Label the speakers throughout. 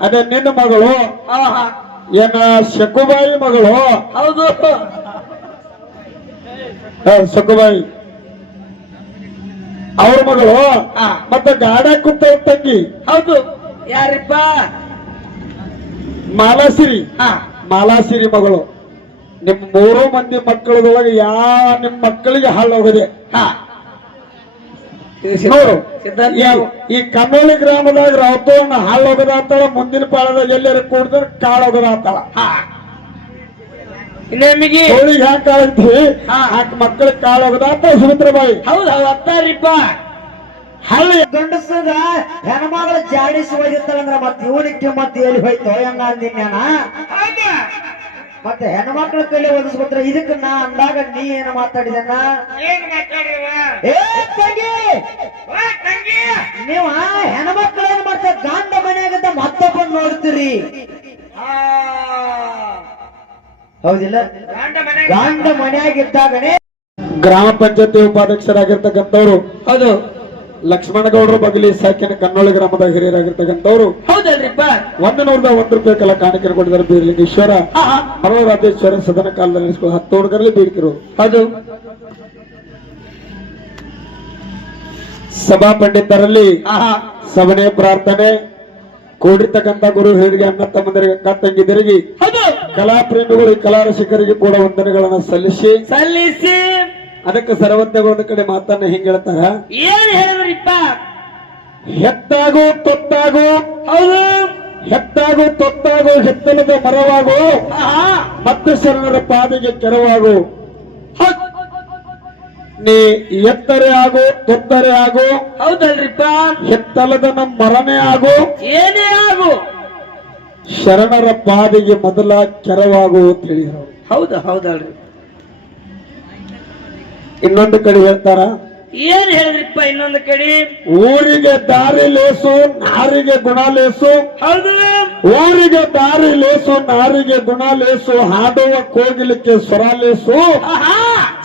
Speaker 1: ಅದೇ ನಿನ್ನ ಮಗಳು? ಏನ ಶಕುಬಾಯಿ ಮಗಳು?
Speaker 2: ಹೌದು.
Speaker 1: ಶಕುಬಾಯಿ. ಅವ್ರ ಮಗಳು. ಮತ್ತೆ ಗಾಡ ಕುತ್ತ ತಂಗಿ?
Speaker 2: ಹೌದು. ಯಾರಿಪ್ಪ?
Speaker 1: ಮಾಲಾಸಿರಿ.
Speaker 2: ಹಾ.
Speaker 1: ಮಾಲಾಸಿರಿ ಮಗಳು. ನಿಮ್ ಮೂರು ಮಂದಿ ಮಕ್ಕಳದೊಳಗೆ ಯಾ ನಿಮ್ ಮಕ್ಕಳಿಗೆ ಹಾಳು ಹೋಗದೆ
Speaker 2: ಹಾ.
Speaker 1: ಈ- ಈ ಕನ್ನೋಳಿ ಗ್ರಾಮದಾಗ ರಾವತವನ್ನ ಹಾಳು ಹೋಗದಾತಾಳ ಮುಂದಿನ ಪಾಳದಾಗ ಎಲ್ಲರ ಕೂಡಿದ್ರೆ ಕಾಳು ಹೋಗದಾತಾಳ
Speaker 2: ನಿಮಗೆ
Speaker 1: ಹೋಳಿಗೆ ಹ್ಯಾಂಗ ಕಾಳಂತೀವಿ
Speaker 2: ಹಾ.
Speaker 1: ಹಾಕ್ ಮಕ್ಕಳಿಗೆ ಕಾಳು ಹೋಗದಾತ ಸುಮಿತ್ರಬಾಯಿ
Speaker 2: ಹೌದು ಹೌದು ಅತ್ತಾರಿಪ್ಪ.
Speaker 1: ಹಳ್ಳಿ.
Speaker 3: ಗಂಡಸದ ಹೆಣ್ಮಗಳ ಜಾಡಿಸಿ ಒಯ್ದಿರ್ತಾಳಂದ್ರ ಮತ್ತೆ ಇವನಿಗೆ ಮತ್ತೆ ಎಲ್ಲಿ ಹೋಯ್ತು ಹೆಂಗ ಅಂದಿನ್ಯಾನ ಮತ್ತೆ ಹೆಣ್ಮಕ್ಳ ಕೈಲಿ ಓದಿಸ್ಕೊತ್ರ ಇದಕ್ಕೆ ನಾ ಅಂದಾಗ ನೀ ಏನು ಮಾತಾಡಿದನ? ಏ ತಂಗಿ! ನೀವ ಹೆಣ್ಮಕ್ಳು ಏನ್ ಮಾಡ್ತಾರೆ? ಗಂಡ ಮನೆಯಾಗಂತ ಮತ್ತೊಬ್ಬ ನೋಡ್ತೀರಿ. ಹೌದಿಲ್ಲ? ಗಂಡ ಮನೆಯಾಗಿದ್ದಾಗನೇ
Speaker 1: ಗ್ರಾಮ ಪಂಚಾಯತಿ ಉಪಾಧ್ಯಕ್ಷರಾಗಿರ್ತಕ್ಕಂಥವ್ರು.
Speaker 2: ಹೌದು.
Speaker 1: ಲಕ್ಷ್ಮಣಗೌಡರ ಬಗಲಿ ಸಾಕಿನ ಕನ್ನೋಳಿ ಗ್ರಾಮದ ಹಿರಿಯರಾಗಿರ್ತಕ್ಕಂಥವ್ರು ಒಂದು ನೂರದ ಒಂದು ರೂಪಾಯಿ ಕಲ ಕಾಣಿಕೆ ಕೊಟ್ಟಿದ್ದಾರೆ ಬೀರ್ಲಿಂಗೇಶ್ವರ ಮರವರಾಜೇಶ್ವರ ಸದನ ಕಾಲದಲ್ಲಿ ಹತ್ತು ಹುಡುಗರಲ್ಲಿ ಬೀಳ್ಕಿರು
Speaker 2: ಅದು
Speaker 1: ಸಭಾ ಪಂಡಿತರಲ್ಲಿ
Speaker 2: ಆಹಾ
Speaker 1: ಸಭನೆ ಪ್ರಾರ್ಥನೆ ಕೂಡಿರ್ತಕ್ಕಂಥ ಗುರು ಹಿರಿಯ ಅಣ್ಣ ತಮ್ಮಂದರಿಗೆ ಅಕ್ಕ ತಂಗಿದರಿಗೆ ಕಲಾ ಪ್ರೇಮಿಗಳು ಕಲಾ ರಸಿಕರಿಗೆ ಕೂಡ ವಂದನೆಗಳನ್ನು ಸಲ್ಲಿಸಿ.
Speaker 2: ಸಲ್ಲಿಸಿ.
Speaker 1: ಅದಕ್ಕೆ ಸರ್ವಜ್ಞಗಳು ಒಂದು ಕಡೆ ಮಾತನ್ನ ಹೆಂಗ್ ಹೇಳ್ತಾರ?
Speaker 2: ಏನ್ ಹೇಳಿದ್ರಿಪ್ಪ?
Speaker 1: ಹೆತ್ತಾಗು ತೊತ್ತಾಗು.
Speaker 2: ಹೌದು.
Speaker 1: ಹೆತ್ತಾಗು ತೊತ್ತಾಗು ಹೆತ್ತಲದ ಮರವಾಗು.
Speaker 2: ಮತ್ತು
Speaker 1: ಮತ್ತೆ ಶರಣರ ಪಾದಿಗೆ ಕೆರವಾಗು. ನೀ ಎತ್ತರೆ ಆಗು ತೊತ್ತರೆ ಆಗು.
Speaker 2: ಹೌದಲ್ರಿಪ್ಪ.
Speaker 1: ಹೆತ್ತಲದ ನಮ್ಮ ಮರನೇ ಆಗು.
Speaker 2: ಏನೇ ಆಗು.
Speaker 1: ಶರಣರ ಪಾದಿಗೆ ಮೊದಲ ಕೆರವಾಗು ಅಂತ ಹೇಳಿದ್ರು.
Speaker 2: ಹೌದು ಹೌದಲ್ರಿ.
Speaker 1: ಇನ್ನೊಂದು ಕಡೆ ಹೇಳ್ತಾರ?
Speaker 2: ಏನ್ ಹೇಳಿದ್ರಿಪ್ಪ ಇನ್ನೊಂದು ಕಡೆ?
Speaker 1: ಊರಿಗೆ ದಾರಿ ಲೇಸು ನಾರಿಗೆ ಗುಣ ಲೇಸು.
Speaker 2: ಹೌದು.
Speaker 1: ಊರಿಗೆ ದಾರಿ ಲೇಸು ನಾರಿಗೆ ಗುಣ ಲೇಸು ಹಾಡುವ ಕೋಗಿಲಿಕ್ಕೆ ಸ್ವರ ಲೇಸು.
Speaker 2: ಆಹಾ!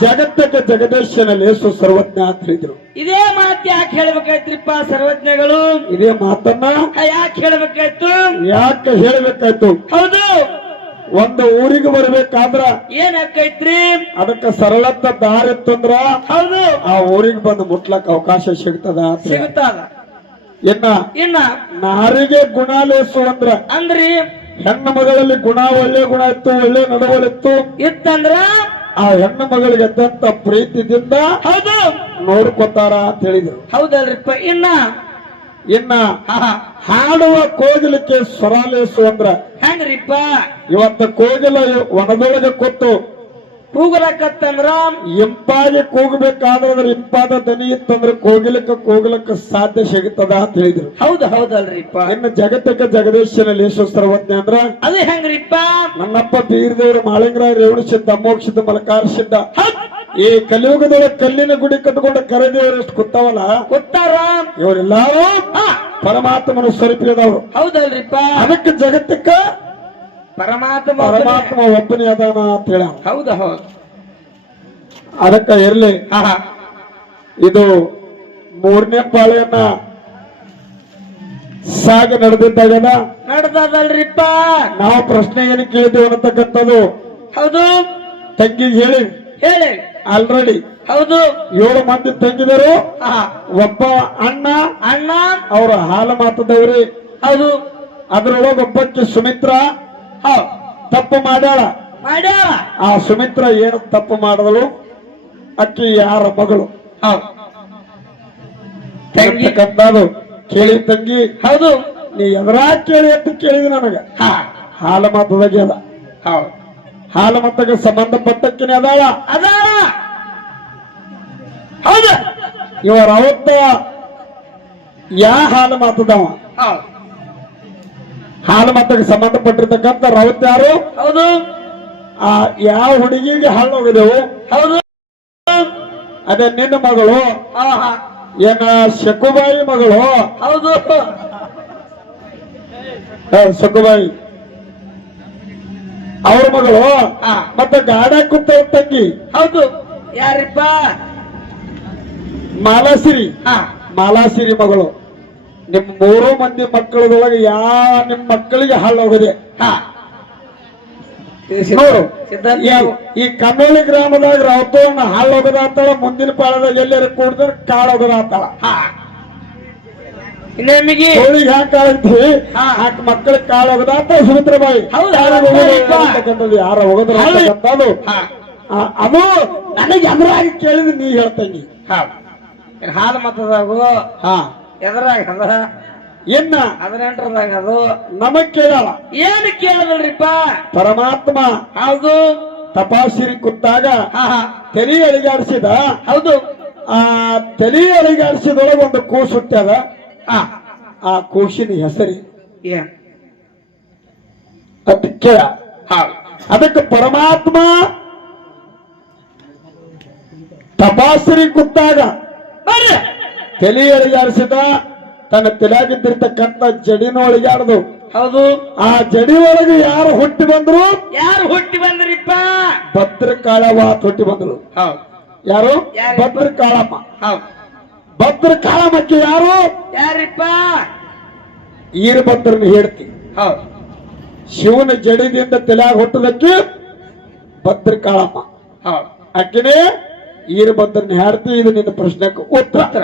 Speaker 1: ಜಗತ್ತಕ್ಕೆ ಜಗದರ್ಶನ ಲೇಸು ಸರ್ವಜ್ಞ ಅಂತ ಹೇಳಿದ್ರು.
Speaker 2: ಇದೇ ಮಾತು ಯಾಕೆ ಹೇಳ್ಬೇಕಾಯ್ತ್ರಿಪ್ಪ ಸರ್ವಜ್ಞಗಳು?
Speaker 1: ಇದೇ ಮಾತನ್ನ
Speaker 2: ಯಾಕೆ ಹೇಳ್ಬೇಕಾಯ್ತು?
Speaker 1: ಯಾಕೆ ಹೇಳ್ಬೇಕಾಯ್ತು?
Speaker 2: ಹೌದು.
Speaker 1: ಒಂದು ಊರಿಗೆ ಬರ್ಬೇಕಾದ್ರ
Speaker 2: ಏನ್ ಅದಕ್ಕ
Speaker 1: ಅದಕ್ಕೆ ಸರಳತ್ತ ದಾರಿ ತಂದ್ರ
Speaker 2: ಹೌದು.
Speaker 1: ಆ ಊರಿಗೆ ಬಂದು ಮುಟ್ಲಕ್ ಅವಕಾಶ ಸಿಗ್ತದ
Speaker 2: ಸಿಗ್ತದ.
Speaker 1: ಇನ್ನ
Speaker 2: ಇನ್ನ
Speaker 1: ನಾರಿಗೆ ಗುಣ ಲೇಸು ಅಂದ್ರ
Speaker 2: ಅಂದ್ರಿ.
Speaker 1: ಹೆಣ್ಣು ಮಗಳಲ್ಲಿ ಗುಣ ಒಳ್ಳೆ ಗುಣ ಇತ್ತು ಒಳ್ಳೆ ನಡವಳಿತ್ತು.
Speaker 2: ಇತ್ತಂದ್ರ?
Speaker 1: ಆ ಹೆಣ್ಣು ಮಗಳಿಗೆ ಅತ್ಯಂತ ಪ್ರೀತಿದಿಂದ
Speaker 2: ಹೌದು.
Speaker 1: ನೋಡ್ಕೊತಾರ ಅಂತ ಹೇಳಿದ್ರು.
Speaker 2: ಹೌದಲ್ರಿಪ್ಪ. ಇನ್ನ
Speaker 1: ಇನ್ನ ಹಾಡುವ ಕೋಗಿಲಿಕ್ಕೆ ಸ್ವರಾಲೇಸು ಅಂದ್ರ
Speaker 2: ಹೆಂಗ್ರಿಪ್ಪ?
Speaker 1: ಇವತ್ತ ಕೋಗಿಲ ಒಣದೊಳಗೆ ಕೊತ್ತು
Speaker 2: ಕೂಗಲಕತ್ತಂದ್ರ
Speaker 1: ಇಂಪಾಗಿ ಕೂಗಬೇಕಾದ್ರೆ ಅದ್ರ ಇಂಪಾದ ದನಿ ಇತ್ತಂದ್ರ ಕೋಗಿಲಕ್ಕ ಕೂಗಲಕ್ಕ ಸಾಧ್ಯ ಸಿಗುತ್ತದ ಅಂತ ಹೇಳಿದ್ರು.
Speaker 2: ಹೌದು ಹೌದಲ್ರಿಪ್ಪ.
Speaker 1: ಇನ್ನು ಜಗತ್ತಕ್ಕ ಜಗದೀಶನ ಲೇಸು ಸರ್ವಜ್ಞ ಅಂದ್ರ
Speaker 2: ಅದು ಹೆಂಗ್ರಿಪ್ಪ?
Speaker 1: ನನ್ನಪ್ಪ ಬೀರ್ದೇವ್ರ ಮಾಳಿಂಗರಾಯ ಅಮೋಕ್ಷ ಸಿದ್ಧ ಮಲಕಾರಸಿದ್ದ.
Speaker 2: ಹೌದ್.
Speaker 1: ಈ ಕಲಿಯುಗದೊಳಗೆ ಕಲ್ಲಿನ ಗುಡಿ ಕಟ್ಟಿಕೊಂಡ ಕರೆದೇವರು ಎಷ್ಟು ಕೂತಾವಲ್ಲ
Speaker 2: ಗೊತ್ತಾರ?
Speaker 1: ಇವರೆಲ್ಲಾರು ಪರಮಾತ್ಮನ ಸ್ವರೂಪಿದವರು
Speaker 2: ಹೌದಲ್ರಿಪ್ಪ.
Speaker 1: ಅದಕ್ಕೆ ಜಗತ್ತಕ್ಕ
Speaker 2: ಪರಮಾತ್ಮ
Speaker 1: ಪರಮಾತ್ಮ ಒಬ್ಬನೇ. ಅದಾನ ಅಂತ ಹೇಳ.
Speaker 2: ಹೌದ ಹೌದು.
Speaker 1: ಅದಕ್ಕ ಇರ್ಲಿ. ಇದು ಮೂರನೇ ಪಾಳೆಯನ್ನ ಸಾಗ ನಡೆದಿದ್ದಾಗದ
Speaker 2: ನಡೆದಲ್ರಿಪ್ಪ
Speaker 1: ನಾವು ಪ್ರಶ್ನೆ ಏನು ಕೇಳಿದ್ದೇವೆ ಅನ್ನತಕ್ಕಂಥದ್ದು?
Speaker 2: ಹೌದು.
Speaker 1: ತಂಗಿಗೆ ಹೇಳಿ.
Speaker 2: ಹೇಳಿ.
Speaker 1: ಆಲ್ರೆಡಿ
Speaker 2: ಹೌದು.
Speaker 1: ಏಳು ಮಂದಿ ತಂಗಿದರು. ಒಬ್ಬ ಅಣ್ಣ.
Speaker 2: ಅಣ್ಣ.
Speaker 1: ಅವರ ಹಾಲು ಮಾತದವ್ರಿ
Speaker 2: ಹೌದು.
Speaker 1: ಅದ್ರೊಳಗೆ ಒಬ್ಬಕ್ಕೆ ಸುಮಿತ್ರ.
Speaker 2: ಹಾ.
Speaker 1: ತಪ್ಪು ಮಾಡ್ಯಾಳ.
Speaker 2: ಮಾಡ್ಯಾಳ.
Speaker 1: ಆ ಸುಮಿತ್ರ ಏನು ತಪ್ಪು ಮಾಡಿದಳು? ಅಕ್ಕಿ ಯಾರ ಮಗಳು?
Speaker 2: ತಂಗಿ.
Speaker 1: ಅಂತಕ್ಕಂಥದ್ದು ಕೇಳಿ ತಂಗಿ.
Speaker 2: ಹೌದು.
Speaker 1: ನೀ ಎದರಾ ಕೇಳಿ ಅಂತ ಕೇಳಿದ ನನಗ. ಹಾಲು ಮಾತದಾಗೆ ಹೌದು
Speaker 2: ಹೌದ್
Speaker 1: ಹಾಲು ಮತಕ್ಕೆ ಸಂಬಂಧಪಟ್ಟಕ್ಕೆ ಅದಾಳ.
Speaker 2: ಅದಾರ ಹೌದು.
Speaker 1: ಇವರ ಅವತ್ತ ಯಾ ಹಾಲು ಮಾತದವ ಹಾಲು ಮತಕ್ಕೆ ಸಂಬಂಧಪಟ್ಟಿರ್ತಕ್ಕಂಥ ರಾವತ್ ಯಾರು?
Speaker 2: ಹೌದು.
Speaker 1: ಆ ಯಾವ ಹುಡುಗಿಗೆ ಹಾಲು ಹೋಗಿದೆವು?
Speaker 2: ಹೌದು.
Speaker 1: ಅದೇ ನಿನ್ನ ಮಗಳು. ಏನ ಶಕುಬಾಯಿ ಮಗಳು?
Speaker 2: ಹೌದು.
Speaker 1: ಶಕುಬಾಯಿ. ಅವ್ರ ಮಗಳು? ಮತ್ತೆ ಗಾಡ ಕುತ್ತ ತಂಗಿ?
Speaker 2: ಹೌದು. ಯಾರಿಪ್ಪ?
Speaker 1: ಮಾಲಾಸಿರಿ. ಮಾಲಾಸಿರಿ ಮಗಳು. ನಿಮ್ ಮೂರು ಮಂದಿ ಮಕ್ಕಳದೊಳಗೆ ಯಾ ನಿಮ್ ಮಕ್ಕಳಿಗೆ ಹಾಳೋಗದೆ ಈ- ಕಮೇಲಿ ಗ್ರಾಮದಾಗ ರಾವತವನ್ನ ಹಾಳೋಗದಾತಾಳ ಮುಂದಿನ ಪಾಳದಾಗ ಎಲ್ಲರೂ ಕೂಡಿದ್ರೆ ಕಾಳೋಗದಾತಾಳ
Speaker 2: ಹಾ. ನಿಮಗೆ
Speaker 1: ಕೋಳಿಗೆ ಹ್ಯಾಂಗ ಕಾಳಂತಿ
Speaker 2: ಹಾ.
Speaker 1: ಹಾಕ್ ಮಕ್ಕಳಿಗೆ ಕಾಳೋಗದಾತ ಸುಮಿತ್ರ ಬಾಯಿ. ಅಂತಕ್ಕಂಥದ್ದು, ಯಾರ ಹೋಗೋದ್ರ ಅಂತಕ್ಕಂಥದ್ದು. ಅದು ನನಗೆ ಎದುರಾಗಿ ಕೇಳಿದ್ರೆ ನೀ ಹೇಳ್ತಂಗಿ
Speaker 2: ಹಾಲು ಮತದಾಗು
Speaker 1: ಹಾ.
Speaker 2: ಎದ್ರಾಗ ಅದ
Speaker 1: ಇನ್ನ
Speaker 2: ಹದಿನೆಂಟರದಾಗ ಅದು?
Speaker 1: ನಮಗ್ ಕೇಳಲ್ಲ.
Speaker 2: ಏನು ಕೇಳದಲ್ರಿಪ್ಪ?
Speaker 1: ಪರಮಾತ್ಮ
Speaker 2: ಹೌದು.
Speaker 1: ತಪಾಸಿರಿ ಕುತ್ತಾಗ ತಲೆ ಅಳಿಗಾಡಿಸಿದ.
Speaker 2: ಹೌದು.
Speaker 1: ಆ ತಲೆ ಅಳಿಗಾಡಿಸಿದೊಳಗೆ ಒಂದು ಕೂಸು ಹುಟ್ಟ್ಯದ.
Speaker 2: ಹಾ
Speaker 1: ಆ ಕೋಶಿನ ಹೆಸರಿ.
Speaker 2: ಏನ್
Speaker 1: ಅದಕ್ಕೆ
Speaker 2: ಹಾ.
Speaker 1: ಅದಕ್ಕೆ ಪರಮಾತ್ಮ ತಪಾಸರಿ ಕುತ್ತಾಗ ತಲೆ ಅಳಿಗಾಡಿಸಿದ ತನ್ನ ತಲೆಯಾಗಿದ್ದಿರ್ತಕ್ಕಂಥ ಜಡಿನ ಒಳಗಾಡ್ದು
Speaker 2: ಹೌದು.
Speaker 1: ಆ ಜಡಿ ಒಳಗೆ ಯಾರು ಹುಟ್ಟಿ ಬಂದ್ರು?
Speaker 2: ಯಾರು ಹುಟ್ಟಿ ಬಂದ್ರಿಪ್ಪ?
Speaker 1: ಭದ್ರಕಾಳವ ಹುಟ್ಟಿ ಬಂದ್ರು.
Speaker 2: ಹೌದು.
Speaker 1: ಯಾರು?
Speaker 2: ಯಾರು?
Speaker 1: ಭದ್ರಕಾಳಮ್ಮ.
Speaker 2: ಹೌದು.
Speaker 1: ಭದ್ರಕಾಳಮ್ಮಕ್ಕೆ ಯಾರು?
Speaker 2: ಯಾರಿಪ್ಪ?
Speaker 1: ಈರಭದ್ರನ ಹೇಳ್ತಿ
Speaker 2: ಹೌದು.
Speaker 1: ಶಿವನ ಜಡಿದಿಂದ ತಲೆಯಾಗ ಹುಟ್ಟದಕ್ಕೆ ಭದ್ರಕಾಳಮ್ಮ
Speaker 2: ಹೌದು.
Speaker 1: ಅಕ್ಕಿನೇ ಈರಭದ್ರನ ಹೇಳ್ತಿ ಇದು ನಿನ್ನ ಪ್ರಶ್ನೆಗೆ ಉತ್ತರ.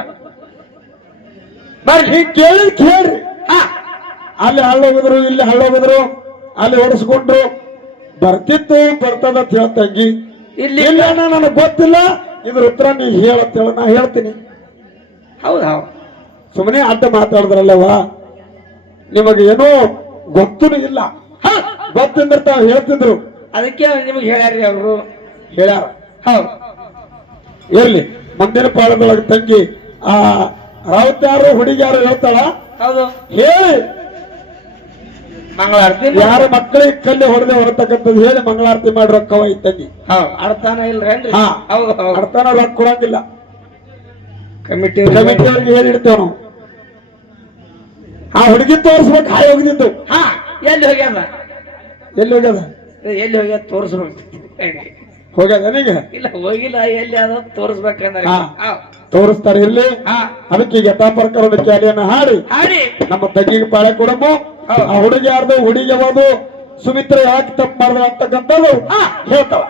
Speaker 1: ಬರ್ರಿ. ಕೇಳಿದ್ ಕೇಳ್ರಿ. ಅಲ್ಲಿ ಹಳ್ಳೋಗಿದ್ರು ಇಲ್ಲಿ ಹಳ್ಳೋಗಿದ್ರು ಅಲ್ಲಿ ಹೊಡೆಸ್ಕೊಂಡ್ರು ಬರ್ತಿತ್ತು ಬರ್ತದ ಅಂತ ಹೇಳ್ತಂಗಿ
Speaker 2: ಇಲ್ಲಿ
Speaker 1: ಇಲ್ಲ ನನಗೆ ಗೊತ್ತಿಲ್ಲ. ಇದ್ರ ಉತ್ತರ ನೀ ಹೇಳತ್ತೇಳ ನಾ ಹೇಳ್ತೀನಿ.
Speaker 2: ಹೌದು?
Speaker 1: ಸುಮ್ಮನೆ ಅಡ್ಡ ಮಾತಾಡಿದ್ರಲ್ಲವ ನಿಮಗೆ ಏನೋ ಗೊತ್ತೂ ಇಲ್ಲ. ಗೊತ್ತಿಂದ್ರ ತಾವ್ ಹೇಳ್ತಿದ್ರು.
Speaker 2: ಅದಕ್ಕೆ ನಿಮಗೆ ಹೇಳ್ಯಾರಿ ಅವರು.
Speaker 1: ಹೇಳ್ಯಾರ.
Speaker 2: ಹೌದು.
Speaker 1: ಇರ್ಲಿ ಮಂದಿರ ಪಾಳದೊಳಗೆ ತಂಗಿ ಆ ರಾವತ್ಯಾರು ಹುಡುಗಿಯಾರು ಹೇಳ್ತಾಳ?
Speaker 2: ಹೌದು.
Speaker 1: ಹೇಳಿ.
Speaker 2: ಮಂಗಳಾರತಿ
Speaker 1: ಯಾರ ಮಕ್ಕಳಿಗೆ ಕಲ್ಲಿ ಹೊಡೆದೇ ಹೊರತಕ್ಕಂಥದ್ದು ಹೇಳಿ ಮಂಗಳಾರತಿ ಮಾಡಿ ಇತ್ತಂಗಿ ತಂಗಿ.
Speaker 2: ಅರ್ಥನ ಇಲ್ರೇನ್ರಿ?
Speaker 1: ಹಾ.
Speaker 2: ಹೌದು ಹೌದು.
Speaker 1: ಅರ್ಥನ ರೊಕ್ಕ ಕೊಡಂಗಿಲ್ಲ.
Speaker 2: ಕಮಿಟಿ
Speaker 1: ಕಮಿಟಿ ಅವ್ರಿಗೆ ನಾವು. ಆ ಹುಡುಗಿ ತೋರಿಸ್ಬೇಕು ಹಾಯ್ ಹೋಗಿದ್ದು.
Speaker 2: ಹಾ ಎಲ್ಲಿ ಹೋಗ್ಯದ
Speaker 1: ಎಲ್ಲಿ ಹೋಗ್ಯದ?
Speaker 2: ಎಲ್ಲಿ ಹೋಗ್ಯದ ತೋರಿಸ್ಬೇಕು.
Speaker 1: ಹೋಗ್ಯದ ನೀಗ
Speaker 2: ಇಲ್ಲ ಹೋಗಿಲ್ಲ ಎಲ್ಲಿ ಅದ? ತೋರಿಸ್ಬೇಕಂದ್ರೆ.
Speaker 1: ತೋರಿಸ್ತಾರೆ
Speaker 2: ಇಲ್ಲಿ.
Speaker 1: ಅದಕ್ಕೆ ಈಗ ಯಥಾಪರ್ಕರದ ಕ್ಯಾಲಿಯನ್ನು ಹಾಡಿ.
Speaker 2: ಹಾಡಿ.
Speaker 1: ನಮ್ಮ ತಂಗಿಗೆ ಪಾಳೆ
Speaker 2: ಕೊಡಮು.
Speaker 1: ಆ ಹುಡುಗಿ ಯಾರ್ದು? ಹುಡುಗಿ ಯಾವುದು? ಸುಮಿತ್ರ ಯಾಕೆ ತಪ್ಪು ಮಾಡ್ದ ಅಂತಕ್ಕಂಥದ್ದು. ಹೇಳ್ತಾವ